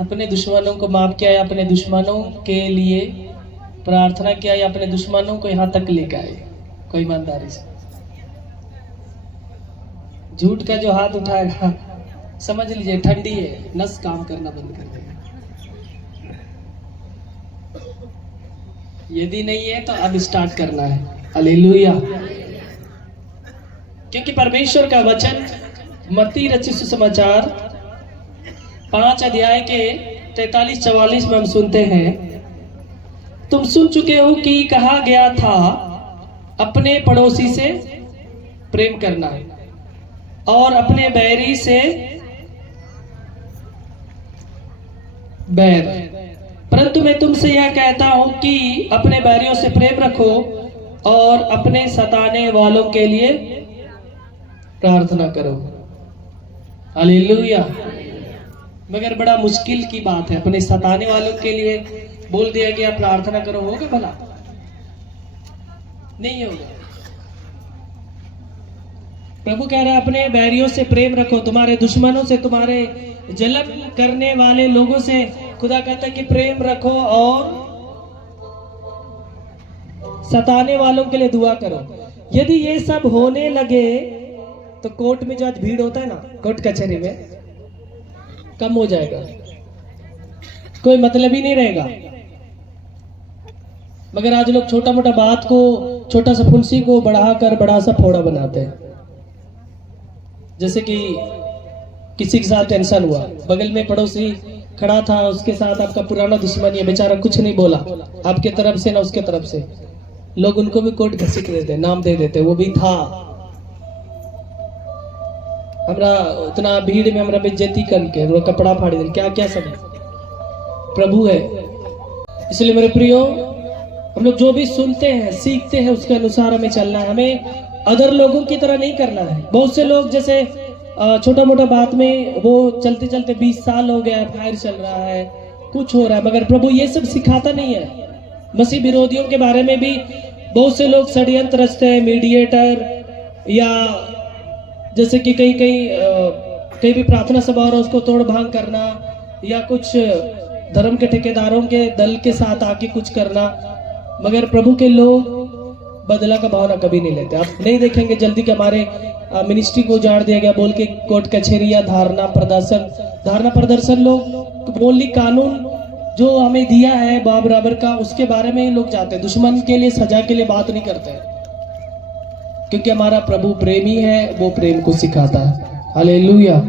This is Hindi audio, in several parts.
अपने दुश्मनों को माफ किया है, अपने दुश्मनों के लिए प्रार्थना किया है, अपने दुश्मनों को यहाँ तक लेकर आए। कोई ईमानदारी से झूठ का जो हाथ उठाएगा समझ लीजिए ठंडी है, नस काम करना बंद कर देगा। यदि नहीं है तो अब स्टार्ट करना है। हालेलुया। क्योंकि परमेश्वर का वचन मत्ती रचित सुसमाचार 5 अध्याय के 43-44 में हम सुनते हैं, तुम सुन चुके हो कि कहा गया था अपने पड़ोसी से प्रेम करना और अपने बैरी से बैर, परंतु मैं तुमसे यह कहता हूं कि अपने बैरियों से प्रेम रखो और अपने सताने वालों के लिए प्रार्थना करो। हालेलुया। मगर बड़ा मुश्किल की बात है, अपने सताने वालों के लिए बोल दिया गया प्रार्थना करो, होगा भला? नहीं होगा। प्रभु कह रहा है अपने बैरियों से प्रेम रखो, तुम्हारे दुश्मनों से, तुम्हारे जलन करने वाले लोगों से खुदा कहता है कि प्रेम रखो और सताने वालों के लिए दुआ करो। यदि ये सब होने लगे तो कोर्ट में जो आज भीड़ होता है ना, कोर्ट कचहरी में, कम हो जाएगा, कोई मतलब ही नहीं रहेगा। मगर आज लोग छोटा मोटा बात को, छोटा सा फुंसी को बढ़ाकर बड़ा सा फोड़ा बनाते हैं। जैसे कि किसी के साथ टेंशन हुआ, बगल में पड़ोसी खड़ा था, उसके साथ आपका पुराना दुश्मन है, बेचारा कुछ नहीं बोला आपके तरफ से ना उसके तरफ से, लोग उनको भी कोर्ट घसीट देते, नाम दे देते, वो भी था। हमरा उतना भीड़ में हमरा बेइज्जती करके हमरा कपड़ा फाड़ दे, क्या क्या सब प्रभु है। इसलिए मेरे प्रियो, हम लोग जो भी सुनते हैं सीखते हैं उसके अनुसार हमें चलना है, हमें अदर लोगों की तरह नहीं करना है। बहुत से लोग जैसे छोटा मोटा बात में वो चलते चलते 20 साल हो गया, फायर चल रहा है, कुछ हो रहा है, मगर प्रभु ये सब सिखाता नहीं है। मसीह विरोधियों के बारे में भी बहुत से लोग षड्यंत्र रचते हैं, मीडिएटर, या जैसे कि कहीं भी प्रार्थना सभा और उसको तोड़ भांग करना, या कुछ धर्म के ठेकेदारों के दल के साथ आके कुछ करना। मगर प्रभु के लोग बदला का भावना कभी नहीं लेते। आप नहीं देखेंगे जल्दी के हमारे मिनिस्ट्री को उजाड़ दिया गया बोल के कोर्ट कचहरी या धारणा प्रदर्शन लोग बोली कानून जो हमें दिया है बराबर का, उसके बारे में ही लोग जाते हैं। दुश्मन के लिए सजा के लिए बात नहीं करते हैं, क्योंकि हमारा प्रभु प्रेमी है, वो प्रेम को सिखाता है। हालेलुया।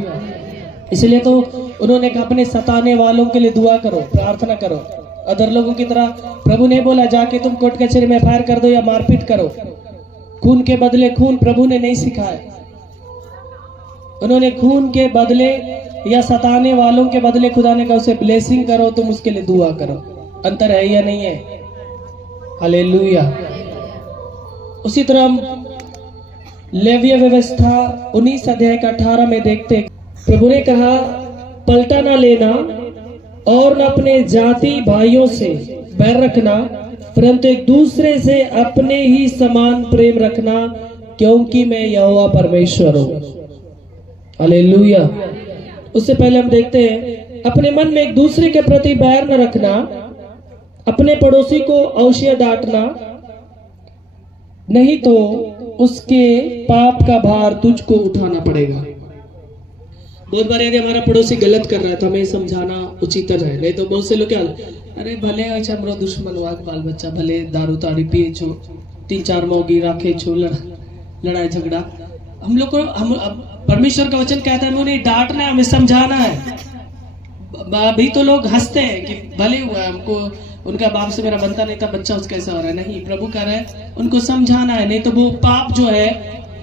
इसलिए तो उन्होंने कहा अपने सताने वालों के लिए दुआ करो, प्रार्थना करो। अदर लोगों की तरह प्रभु ने बोला जाके तुम कोर्ट कचहरी में फायर कर दो या मारपीट करो, खून के बदले खून, प्रभु ने नहीं सिखाया। उन्होंने खून के बदले या सताने वालों के बदले खुदा ने कहा उसे ब्लेसिंग करो, तुम उसके लिए दुआ करो। अंतर है या नहीं है? हालेलुया। उसी तरह हम लेवीय व्यवस्था 19 अध्याय का 18 में देखते, प्रभु ने कहा पलटा ना लेना और न अपने जाति भाइयों से बैर रखना, परंतु एक दूसरे से अपने ही समान प्रेम रखना, क्योंकि मैं यहोवा परमेश्वर हूं। हालेलुया। उससे पहले हम देखते हैं अपने मन में एक दूसरे के प्रति बैर न रखना, अपने पड़ोसी को अवश्य डांटना, नहीं तो उसके पाप का भार तुझको उठाना पड़ेगा। बहुत बार यदि हमारा पड़ोसी गलत कर रहा है तो हमें समझाना उचित है। नहीं तो बहुत से लोग क्या, अरे भले अच्छा हमारा दुश्मन हुआ, बाल बच्चा भले दारू ताड़ी पिए छो, 3-4 मौगी राखे छो, लड़ाई झगड़ा, हम लोग को हम परमेश्वर का वचन कहता है हमें उन्हें डांटना है, हमें समझाना है। अभी तो लोग हंसते हैं कि भले हुआ, हमको उनका बाप से मेरा बनता नहीं था, बच्चा उसका ऐसा हो रहा है। नहीं, प्रभु कह रहा है उनको समझाना है, नहीं तो वो पाप जो है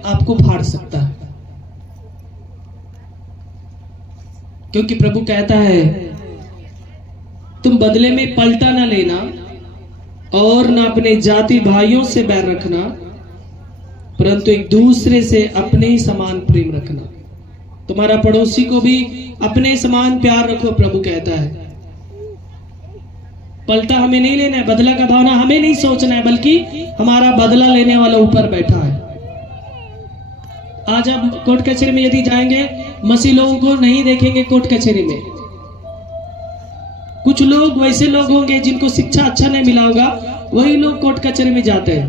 आपको फाड़ सकता है। क्योंकि प्रभु कहता है तुम बदले में पलटा ना लेना और ना अपने जाति भाइयों से बैर रखना, परंतु एक दूसरे से अपने ही समान प्रेम रखना। तुम्हारा पड़ोसी को भी अपने समान प्यार रखो, प्रभु कहता है। पलटा हमें नहीं लेना है, बदला का भावना हमें नहीं सोचना है, बल्कि हमारा बदला लेने वाला ऊपर बैठा है। आज आप कोर्ट कचहरी में यदि जाएंगे, मसीह लोगों को नहीं देखेंगे कोर्ट कचहरी में, कुछ लोग वैसे लोग होंगे जिनको शिक्षा अच्छा नहीं मिला होगा, वही लोग कोर्ट कचहरी में जाते हैं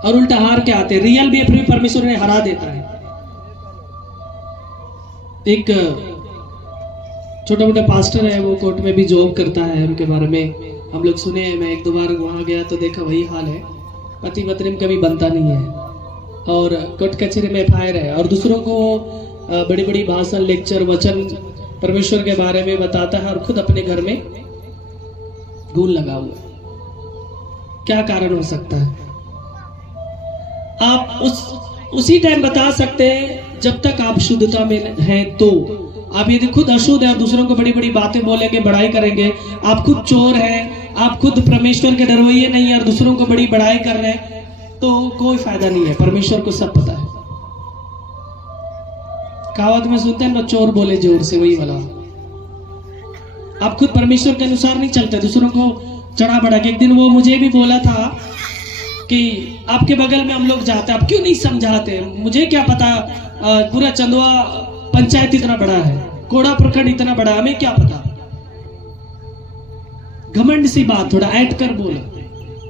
और उल्टा हार के आते हैं। रियल बीएफ में परमेश्वर ने हरा देता है। एक छोटा मोटा पास्टर है, वो कोर्ट में भी जॉब करता है, उनके बारे में हम लोग सुने हैं। मैं एक दो बार वहां गया तो देखा वही हाल है, पति पत्नी में कभी बनता नहीं है और कोर्ट कचहरी में FIR है और दूसरों को बड़ी बड़ी भाषण, लेक्चर, वचन परमेश्वर के बारे में बताता है और खुद अपने घर में गूल लगा हुआ। क्या कारण हो सकता है? आप उसी टाइम बता सकते हैं जब तक आप शुद्धता में हैं। तो आप यदि खुद अशुद्ध है और दूसरों को बड़ी बड़ी बातें बोलेंगे, बड़ाई करेंगे, आप खुद चोर हैं, आप खुद परमेश्वर के डरवैये नहीं है और दूसरों को बड़ी बड़ाई कर रहे हैं, तो कोई फायदा नहीं है। परमेश्वर को सब पता है। कहावत में सुनते हैं ना, चोर बोले जोर से, वही वाला। आप खुद परमेश्वर के अनुसार नहीं चलते, दूसरों को चढ़ा बढ़ा के। एक दिन वो मुझे भी बोला था कि आपके बगल में हम लोग जाते, आप क्यों नहीं समझाते? मुझे क्या पता, पूरा चंदवा पंचायत इतना बड़ा है, कोड़ा प्रखंड इतना बड़ा, हमें क्या पता। घमंड सी बात, थोड़ा ऐड कर बोला।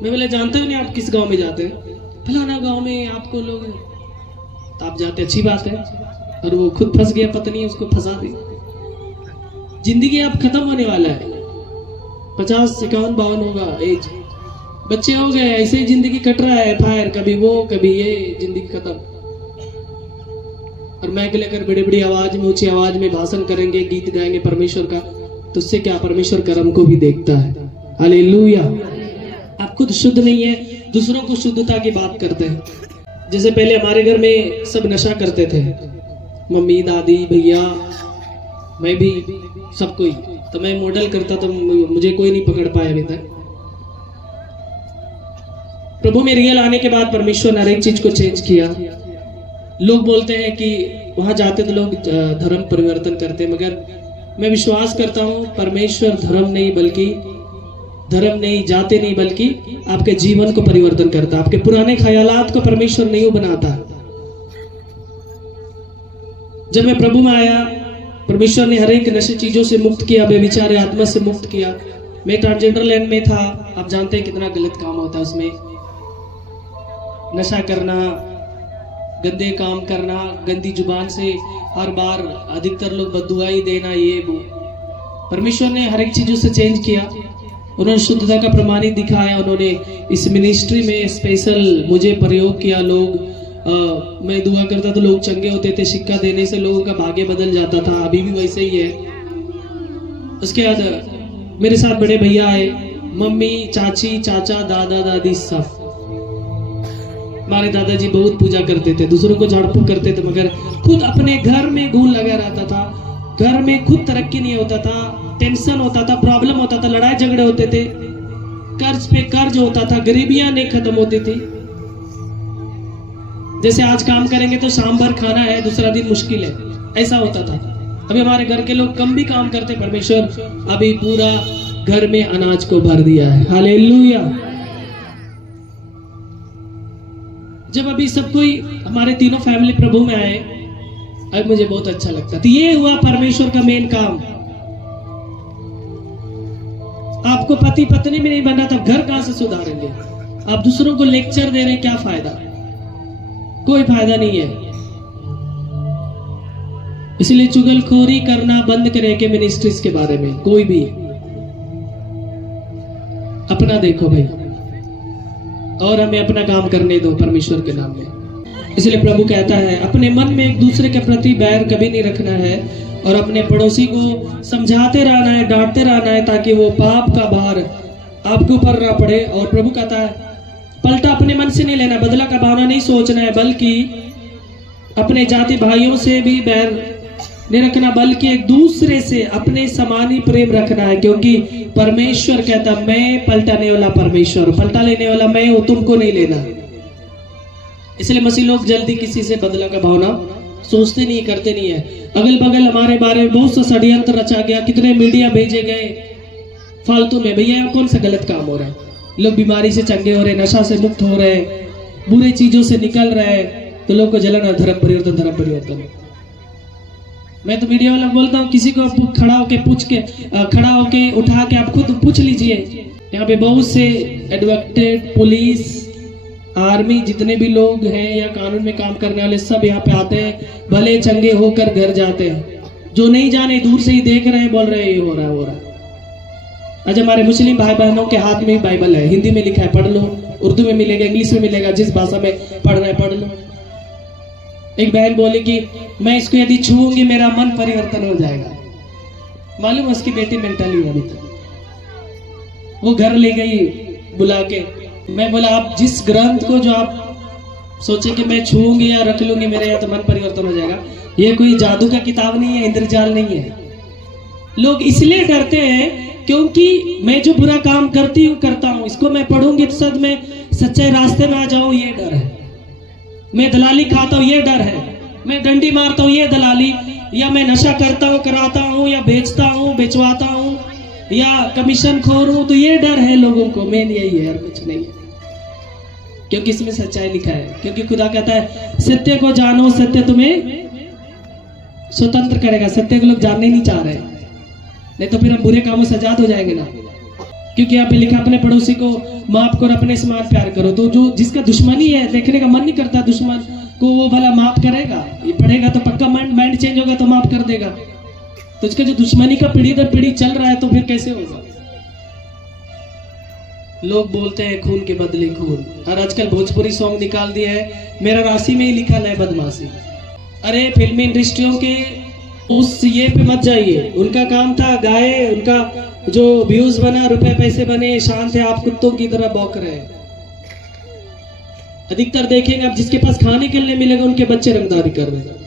मैं बोले जानते हो नहीं आप किस गांव में जाते हैं? फलाना गांव में आपको लोग, तो आप जाते, अच्छी बात है। और वो खुद फंस गया, पत्नी उसको फंसा दी। जिंदगी अब खत्म होने वाला है, 50, 51, 52 होगा एज, बच्चे हो गए, ऐसे ही जिंदगी कट रहा है। FIR, कभी वो कभी ये, जिंदगी खत्म। और मैं लेकर बड़ी बड़ी आवाज में, ऊंची आवाज में भाषण करेंगे, गीत गाएंगे परमेश्वर का, तो उससे क्या? परमेश्वर कर्म को भी देखता है। हालेलुया। आप खुद शुद्ध नहीं है, दूसरों को शुद्धता की बात करते हैं। जैसे पहले हमारे घर में सब नशा करते थे, मम्मी, दादी, भैया, मैं भी, सब कोई। तो मैं मॉडल करता, तो मुझे कोई नहीं पकड़ पाया अभी तक। प्रभु में रियल आने के बाद परमेश्वर ने हर एक चीज को चेंज किया। लोग बोलते हैं कि वहां जाते तो लोग धर्म परिवर्तन करते, मगर मैं विश्वास करता हूं परमेश्वर धर्म नहीं जाते नहीं, बल्कि आपके जीवन को परिवर्तन करता। आपके पुराने ख्यालात को परमेश्वर नहीं बनाता। जब मैं प्रभु में आया, परमेश्वर ने हर एक नशे चीजों से मुक्त किया, बेविचारे आत्मा से मुक्त किया। मैं ट्रांसजेंडर लैंड में था, आप जानते हैं कितना गलत काम होता है उसमें। नशा करना, गंदे काम करना, गंदी जुबान से हर बार अधिकतर लोग बददुआई देना, ये वो। परमेश्वर ने हर एक चीजों से चेंज किया। उन्होंने शुद्धता का प्रमाणित दिखाया। उन्होंने इस मिनिस्ट्री में स्पेशल मुझे प्रयोग किया। लोग मैं दुआ करता तो लोग चंगे होते थे, सिक्का देने से लोगों का भाग्य बदल जाता था। अभी भी वैसे ही है। उसके बाद मेरे साथ बड़े भैया आए, मम्मी, चाची, चाचा, दादा, दादी, सब। हमारे दादाजी बहुत पूजा करते थे, दूसरों को झाड़ फूक करते थे, मगर खुद अपने घर में घून लगा रहता था। घर में खुद तरक्की नहीं होता था, टेंशन होता था, प्रॉब्लम होता था, लड़ाई झगड़े होते थे, कर्ज पे कर्ज होता था, गरीबियां नहीं खत्म होती थी। जैसे आज काम करेंगे तो शाम भर खाना है, दूसरा दिन मुश्किल है, ऐसा होता था। अभी हमारे घर के लोग कम भी काम करते, परमेश्वर अभी पूरा घर में अनाज को भर दिया है। हालेलुया। जब अभी सब कोई, हमारे तीनों फैमिली प्रभु में आए, अब मुझे बहुत अच्छा लगता। तो ये हुआ परमेश्वर का मेन काम। आपको पति पत्नी में नहीं बनना, तब घर कहां से सुधारेंगे? आप दूसरों को लेक्चर दे रहे हैं, क्या फायदा? कोई फायदा नहीं है। इसलिए चुगलखोरी करना बंद करें के मिनिस्ट्रीज के बारे में। कोई भी अपना देखो भाई, और हमें अपना काम करने दो परमेश्वर के नाम में। इसलिए प्रभु कहता है अपने मन में एक दूसरे के प्रति बैर कभी नहीं रखना है, और अपने पड़ोसी को समझाते रहना है, डांटते रहना है, ताकि वो पाप का भार आपके ऊपर ना पड़े। और प्रभु कहता है पलटा अपने मन से नहीं लेना, बदला का भावना नहीं सोचना है, बल्कि अपने जाति भाइयों से भी बैर नहीं रखना, बल्कि एक दूसरे से अपने समान ही प्रेम रखना है। क्योंकि परमेश्वर कहता मैं पलटाने वाला परमेश्वर, पलटा लेने वाला मैं हूं, तुमको नहीं लेना। इसलिए मसीह लोग जल्दी किसी से बदला का भावना सोचते नहीं, करते नहीं है। अगल बगल हमारे बारे में बहुत सा षड्यंत्र रचा गया, कितने मीडिया भेजे गए फालतू में। भैया कौन सा गलत काम हो रहा है? लोग बीमारी से चंगे हो रहे, नशा से मुक्त हो रहे, बुरे चीजों से निकल रहे, तो लोग को जलन, धर्म परिवर्तन, धर्म परिवर्तन। मैं तो मीडिया वाला बोलता हूँ, किसी को आप खड़ा होके उठा के आप खुद पूछ लीजिए। यहाँ पे बहुत से एडवोकेट, पुलिस, आर्मी, जितने भी लोग हैं या कानून में काम करने वाले, सब यहाँ पे आते हैं, भले चंगे होकर घर जाते हैं। जो नहीं जाने दूर से ही देख रहे हैं, बोल रहे हैं ये हो रहा है, हो रहा है। आज हमारे मुस्लिम भाई बहनों के हाथ में ही बाइबल है, हिंदी में लिखा है, पढ़ लो, उर्दू में मिलेगा, इंग्लिश में मिलेगा, जिस भाषा में पढ़ रहे हैं पढ़ लो। एक बहन बोली कि मैं इसको यदि छूऊंगी मेरा मन परिवर्तन हो जाएगा। मालूम उसकी बेटी मेंटली अभी तक, वो घर ले गई बुला के। मैं बोला आप जिस ग्रंथ को जो आप सोचे कि मैं छूऊंगी या रख लूंगी मेरे यहाँ तो मन परिवर्तन हो जाएगा, ये कोई जादू का किताब नहीं है, इंद्रजाल नहीं है। लोग इसलिए डरते हैं क्योंकि मैं जो बुरा काम करता हूँ, इसको मैं पढ़ूंगी तो सद में सच्चे रास्ते में आ जाऊं, ये डर है। मैं दलाली खाता हूँ, ये डर है। मैं डंडी मारता हूँ, ये दलाली, या मैं नशा करता हूँ, कराता हूँ, या बेचता हूँ, बेचवाता हूँ, या कमीशन खोर हूं, तो ये डर है लोगों को। मेन यही है और कुछ नहीं है, क्योंकि इसमें सच्चाई लिखा है। क्योंकि खुदा कहता है सत्य को जानो, सत्य तुम्हें स्वतंत्र करेगा। सत्य को लोग जानने नहीं चाह रहे, नहीं तो फिर हम बुरे कामों से आजाद हो जाएंगे ना। क्योंकि यहाँ पे लिखा अपने पड़ोसी को माफ करो, अपने समान प्यार करो। तो जो जिसका दुश्मनी है, देखने का मन नहीं करता दुश्मन को, वो भला माफ करेगा? ये पढ़ेगा तो पक्का माइंड चेंज होगा तो माफ कर देगा। तो इसका जो दुश्मनी का पीढ़ी दर पीढ़ी चल रहा है, तो फिर कैसे होगा? लोग बोलते हैं खून के बदले खून, और आजकल भोजपुरी सॉन्ग निकाल दिया है, मेरा राशि में ही लिखा है बदमाशी। अरे फिल्मी इंडस्ट्रियों के उस ये पे मत जाइए, उनका काम था गाए, उनका जो व्यूज बना, रुपए पैसे बने, शांत है। आप कुत्तों की तरह भौंक रहे हैं। अधिकतर देखेंगे आप, जिसके पास खाने के लिए मिलेगा उनके बच्चे रंगदारी कर रहे हैं।